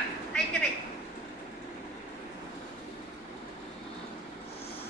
啊，哎，这边。